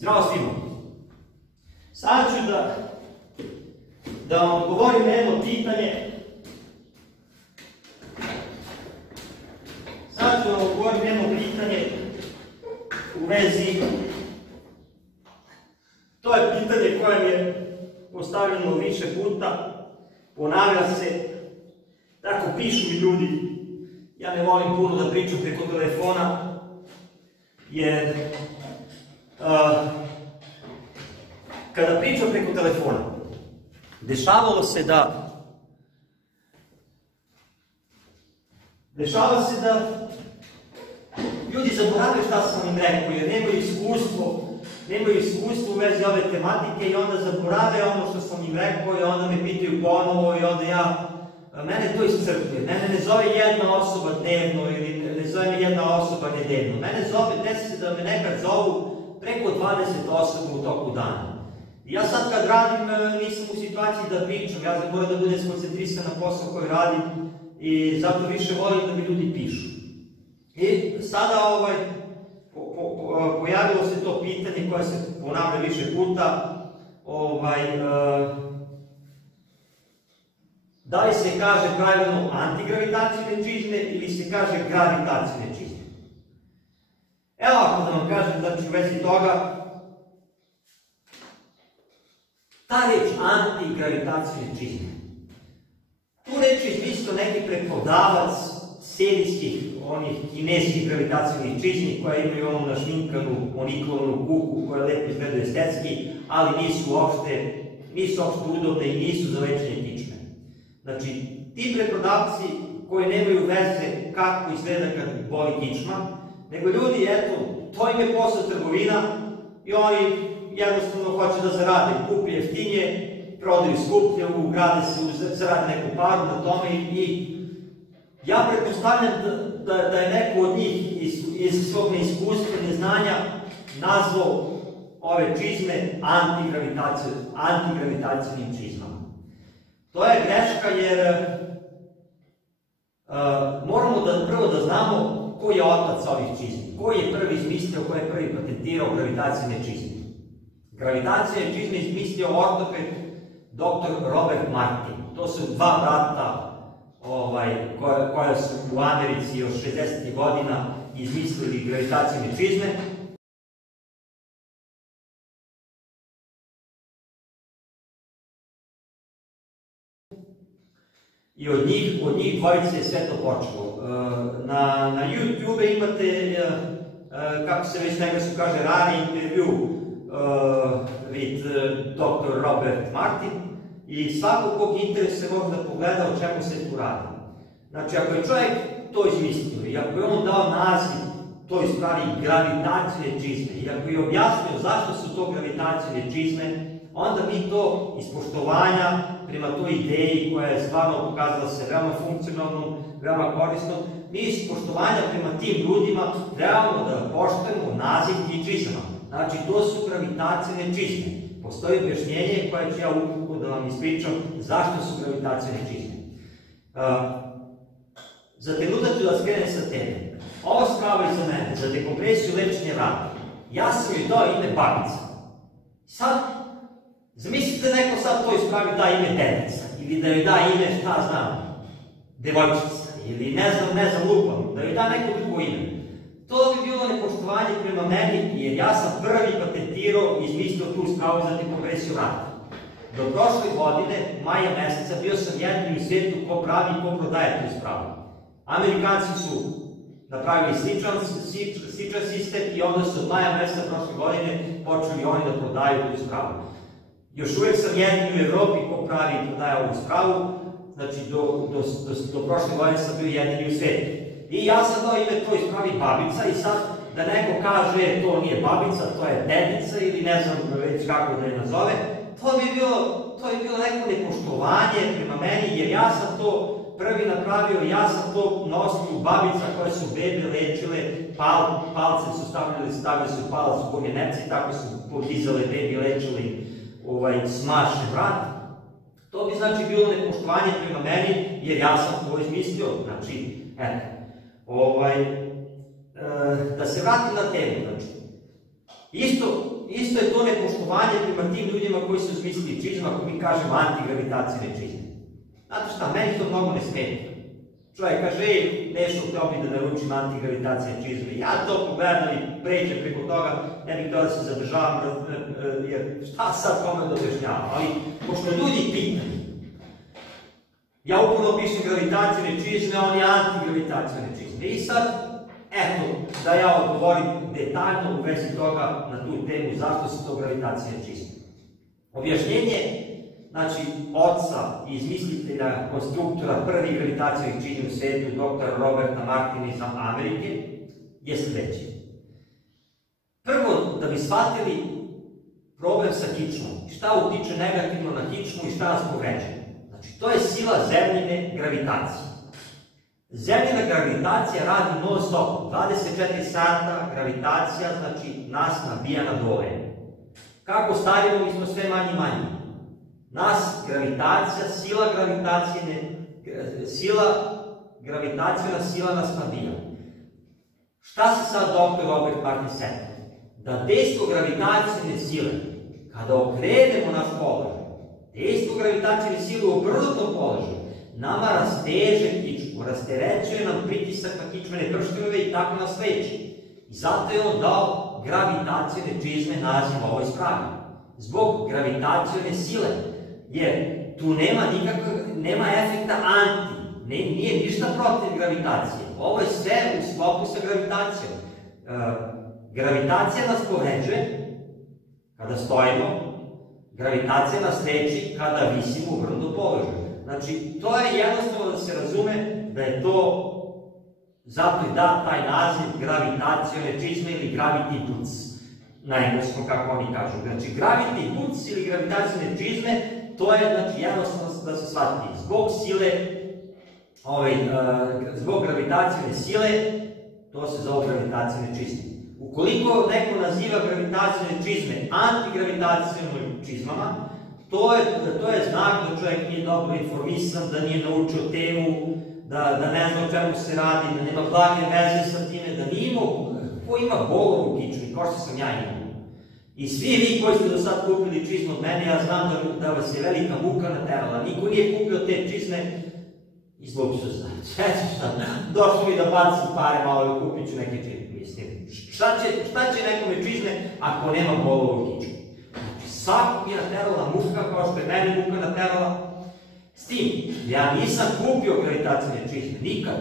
Zdravo svima! Sada ću da vam odgovorim na jedno pitanje. U vezi, to je pitanje koje mi je postavljeno više puta, ponavlja se, tako pišu mi ljudi. Ja ne volim puno da pričam preko telefona, jer kada pričam preko telefona, dešava se da ljudi zaboravaju šta sam im rekao, jer nemaju iskustvo u vezi ove tematike i onda zaborave ono što sam im rekao i onda me pitaju ponovo i onda mene to iscrpljuje. Mene ne zove jedna osoba dnevno ili ne zove mi jedna osoba nedeljno. Mene desi se da me nekad zovu preko 20 osoba u toku dana. I ja sad kad radim nisam u situaciji da pričam, ja moram da budem skoncentrisan na posao koji radim i zato više volim da mi ljudi pišu. I sada pojavilo se to pitanje koje se ponavlja više puta, da li se kaže pravilno antigravitacijne čizme ili se kaže gravitacijne čizme. Evo ako da vam kažem, znači u vezi toga, ta reč antigravitacijne čizme, tu reč je izmislio neki preprodavac serijskih, onih kineskih gravitacijnih čizmi koje imaju onu našminkanu, oniklonu kuku koja lepo izgledaju estetski, ali nisu uopšte udobne i nisu za lečenje kičme. Znači, ti preprodavci koji nemaju veze kako izgleda kad boli kičma, nego ljudi, eto, to im je posao trgovina i oni jednostavno hoće da zarade, kupi jeftinje, prodaju skuplje, ugrade se, zarade neku paru na tome i ja pretpostavljam da je neko od njih iz svog neiskustva i neznanja nazvao ove čizme antigravitacijnim čizmama. To je greška jer moramo prvo da znamo ko je otac ovih čizmi, ko je prvi izmislio, ko je prvi patentirao gravitacijne čizme. Gravitacijne čizme izmislio ortoped dr. Robert Martin. To su dva brata koja su u Americi još 60. godina izmislili gravitacijne čizme. I od njih dvojice je sve to počelo. Na YouTube imate, kako se već na englesku kaže, rani intervju with dr. Robert Martin. I svako kog interese može da pogleda o čemu se tu radi. Znači, ako je čovjek to izmislio i ako je on dao naziv toj stvari gravitacijne čizme i ako je objasnio zašto su to gravitacijne čizme, onda mi to iz poštovanja prema toj ideji koja je stvarno pokazala se veoma funkcionalnom, veoma korisnom, mi iz poštovanja prema tim ljudima trebamo da poštujemo naziv tih čizama. Znači, to su gravitacijne čizme. Postoji objašnjenje koje ću ja ukratko da vam ispričam zašto su gravitacijne čizme. Za trenutak ću da skrenem sa teme. Ovo spravo iza mene, za dekompresiju lečenja vrata, ja sam joj dao ime babica. Sad, zamislite neko sad to ispravi da ime devica, ili da joj da ime, šta znam, devojčica, ili ne znam, lupam, da joj da neko drugo ime. To bi bilo nepoštovanje prema meni, jer ja sam prvi patentirao i izmislio tu spravu za dekompresiju vrata. Do prošle godine, maja meseca, bio sam jedini u svijetu ko pravi i ko prodaje tu spravu. Amerikanci su napravili sličan sistem i onda su od maja meseca prošle godine počeli oni da prodaju tu spravu. Još uvijek sam jedini u Evropi ko pravi i prodaje ovu spravu, znači do prošle godine sam bio jedini u svijetu. I ja sam dao ime toj spravi babica i sad da neko kaže to nije babica, to je dedica ili ne znam već kako da je nazove, to bi bilo neko nepoštovanje prema meni jer ja sam to prvi napravio, ja sam to na osnovu babica koje su bebe lečile, palce su stavili su palac u povjenepci, tako su podizale bebi, lečili smašne vrat. To bi znači bilo nepoštovanje prema meni jer ja sam to izmislio, znači, eto. Da se vratim na temu, znači, isto je to nepoštovanje prema tim ljudima koji su smislili čizme, ako mi kažemo antigravitacijne čizme. Znate šta, meni to mnogo ne smeta. Čovjek kaže, nešto htio bi da naručim antigravitacijne čizme. Ja to pogledam i pređem preko toga, ne bih htio da se zadržavam, jer šta sad kome da objašnjavam. Ali, pošto ljudi pitaju, ja upravo pišem gravitacijne čizme, a oni antigravitacijne čizme. I sad, eto, da ja odgovorim detaljno u vezi toga na tu temu zašto su to gravitacijne čizme. Objašnjenje, znači, oca i izmislitelja, konstruktora prvih gravitacijnih čizmi u svijetu, doktora Roberta Martina iz Amerike, je sljedeće. Prvo, da bi shvatili problem sa kičmom, šta utiče negativno na kičmu i šta nas povređuje. Znači, to je sila zemljine gravitacije. Zemljina gravitacija radi non stop, 24 sata gravitacija, znači nas nabija na dole. Kako stavimo, mi smo sve manji i manji. Nas gravitacija, sila gravitacijna sila nas nabija. Šta se sad doktor Robert Martin setio? Da dejstvo gravitacijne sile, kada okrenemo naš položaj, dejstvo gravitacijne sile u obrnutom položaju, nama rasteže kičmu, rasterećuje nam pritisak na kičmene prštinove i tako nas leči. I zato je on dao gravitacijne čizme naziv ovoj spravi. Zbog gravitacijne sile. Jer tu nema efekta anti, nije ništa protiv gravitacije. Ovo je sve u sklopu sa gravitacijom. Gravitacija nas povređuje kada stojimo, gravitacija nas leči kada visimo u obrnutom položaju. Znači, to je jednostavno da se razume da je to zato i da taj naziv gravitacijone čizme ili gravity boots, na engleskom kako oni kažu. Znači, gravity boots ili gravitacijone čizme, to je, znači, jednostavno da se shvati. Zbog gravitacijone sile, to se zove gravitacijone čizme. Ukoliko neko naziva gravitacijone čizme antigravitacijnim čizmama, to je znak da čovjek nije dobro informisan, da nije naučio temu, da ne zna o čemu se radi, da nema blage veze sa time, da nije imao, ko ima bolovu u kičmi, kao što sam ja imao. I svi vi koji ste do sad kupili čizme od mene, ja znam da vas je velika muka naterala. Niko nije kupio te čizme iz luksuza. Došlo mi da bacim pare malo i kupit ću neke čizme. Šta će nekome čizme ako nema bolovu u kičmi? Svakog je naterala muka kao što je meni muka naterala. S tim, ja nisam kupio gravitacijne čizme, nikad.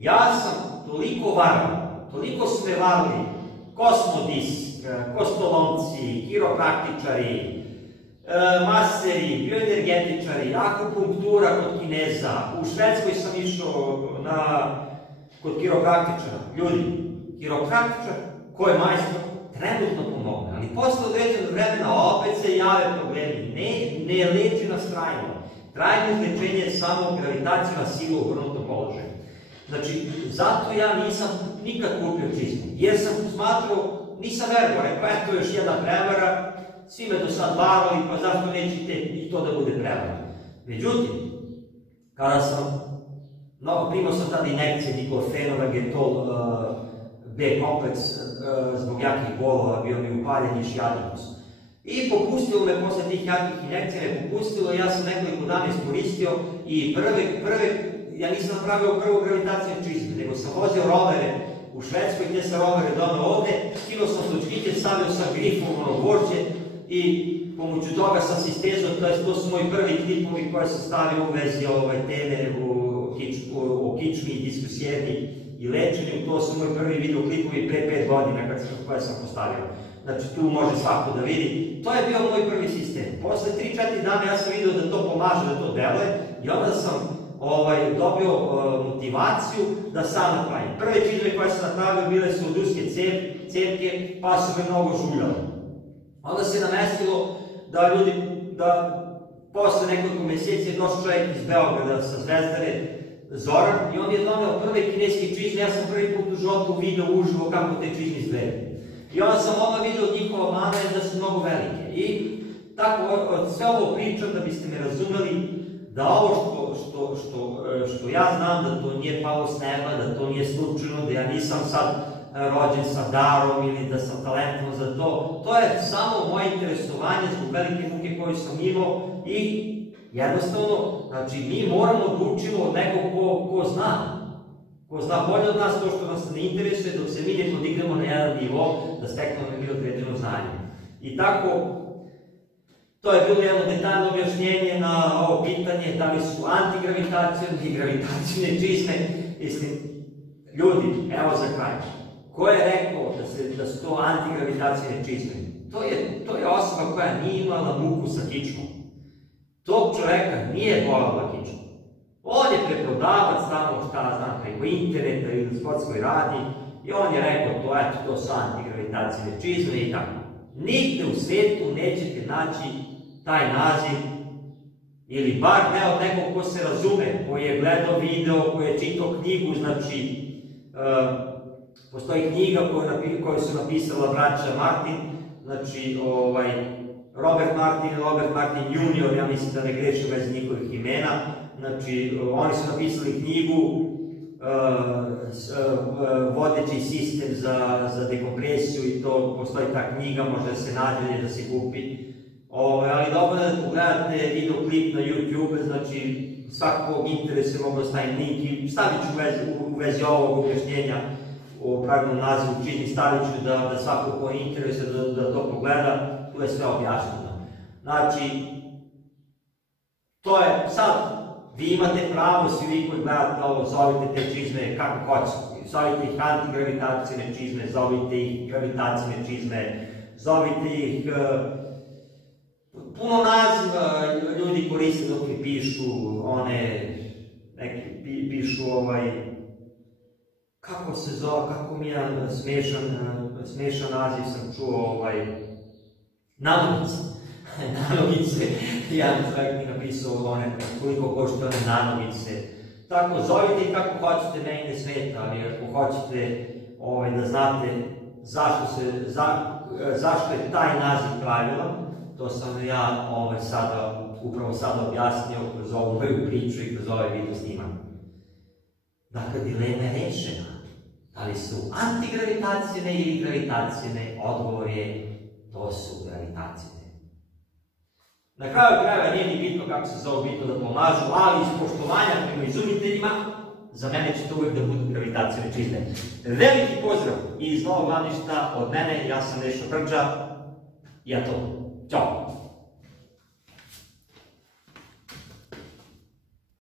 Ja sam toliko varao, toliko su me varali kosmodisk, kostolomci, kiropraktičari, maseri, bioenergetičari, akupunktura kod Kineza. U Švedskoj sam išao kod kiropraktičara. Ljudi, kiropraktičar, ko je majstor, trenutno pomogne, ali posle određenog vremena opet se jave problemi. Ne leči nas trajno. Trajno izlečenje je samo gravitacijna sila u obrnutom položaju. Znači, zato ja nisam nikad kupio čizme, jer sam smatrao, nisam verovao, rekao, eto još jedna prevara, svi me do sad varali, pa zašto nećete i to da bude prevara. Međutim, kada sam, primao sam tada injekcije diklofenova, getol, B kompleks, zbog jakih bolova, bio mi upaljen i šijadikus. I popustilo me posle tih jakih injekcija, popustilo, ja sam nekoliko dana iskoristio i ja nisam napravio prvo gravitacijne čizme, nego sam vozio rovere u Švedskoj, gdje sam rovere donao ovde, skinuo sam točkiće, stavio sam grifom, gvožđe i pomoću toga sam se istezao, to su moji prvi klipovi koje sam stavio u vezi teme o kičmi, diskusijeni i lečenju, to su moji prvi video klipovi pre 5 godina koje sam postavio. Znači, tu može svako da vidi. To je bio moj prvi sistem. Posle 3-4 dana ja sam vidio da to pomaže, da to deluje i onda sam dobio motivaciju da sam napravim. Prve čizme koje sam napravio bile su od uske cepke, pa su me mnogo žuljali. Onda se namestilo da ljudi, posle nekoliko meseci je došao čovjek iz Beograda sa Zvezdare, Zoran, i on je doneo prve kineske čizme, ja sam prvi put u životu video uživo kako te čizme izgledaju. I onda sam odmah vidio od njihova mana da su mnogo velike. I tako, sve ovo pričam da biste me razumeli da ovo što ja znam, da to nije palo s neba, da to nije slučajno, da ja nisam sad rođen sa darom ili da sam talentovan za to. To je samo moje interesovanje zbog velike muke koju sam imao i jednostavno, znači, mi moramo da učimo od nekog ko zna. Ko zna bolje od nas to što nas ne interesuje, dok se mi ne podignemo na jedan nivo, da steknemo mi određeno znanje. I tako, to je bilo jedno detaljno objašnjenje na ovo pitanje da li su antigravitacijone i gravitacijone čizme. Mislim, ljudi, evo za kraj, ko je rekao da su to antigravitacijone čizme? To je osoba koja nije imala muku sa kičmom. Tog čoveka nije bolela kičma. On je preprodavac tamo, šta znam, preko interneta ili u sportskoj radnji i on je rekao to su antigravitacijone čizme i tako. Nigde u svetu nećete naći taj naziv, ili bar ne od nekog ko se razume, koji je gledao video, koji je čitao knjigu, znači, postoji knjiga koju su napisala braća Martin, znači, Robert Martin i Robert Martin Junior, ja mislim da ne grešim bez njihovih imena, znači, oni su napisali knjigu vodeći sistem za dekompresiju i to, postoji ta knjiga, može da se nađe, da se kupi. Ali dobro da pogledate videoklip na YouTube, znači svakog interesa mogu da stavim link i stavit ću u vezi ovog objašnjenja o pravilnom nazivu čizmi, stavit ću da svakog ko interesa da to pogleda, tu je sve objašnjeno. Znači, to je sad, vi imate pravo, svi vi koji gledate ovo, zovite te čizme kako hoćete. Zovite ih antigravitacijne čizme, zovite ih gravitacijne čizme, zovite ih puno naziva ljudi koriste dok mi pišu, neki pišu kako se zove, kako mi je smešan naziv sam čuo, nanovice. Nanovice, jedan čovjek mi napisao koliko košta one nanovice. Tako, zovite ih kako hoćete, meni ne smeta, ali ako hoćete da znate zašto je taj naziv pravilan, to sam ja upravo sada objasnio kroz ovu moju priču i kroz ovaj video snimak. Dakle, dilema je rešena. Da li su antigravitacijne ili gravitacijne? Odgovor je, to su gravitacijne. Na kraju krajeva nije ni bitno kako se zovu, bitno da pomažu, ali iz poštovanja prema izumiteljima, za mene će to uvijek da budu gravitacijne čizme. Veliki pozdrav iz Novog Gradišta od mene, ja sam Nešo Krđa, i ja to. Ćao!